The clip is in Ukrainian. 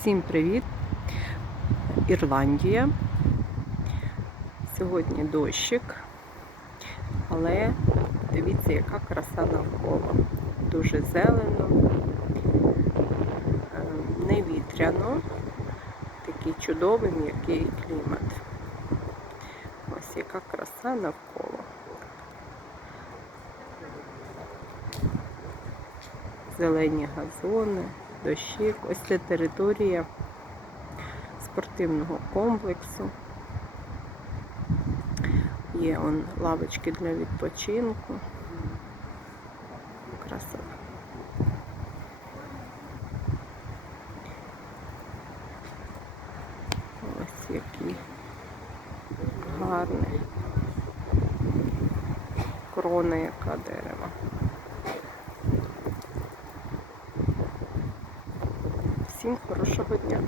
Всім привіт! Ірландія. Сьогодні дощик, але дивіться, яка краса навколо. Дуже зелено, е, не вітряно, такий чудовий м'який клімат. Ось яка краса навколо. Зелені газони, дощик. Ось це територія спортивного комплексу. Є он лавочки для відпочинку. Краса. Ось який гарний. Крона яка дерева. Всім хорошого дня!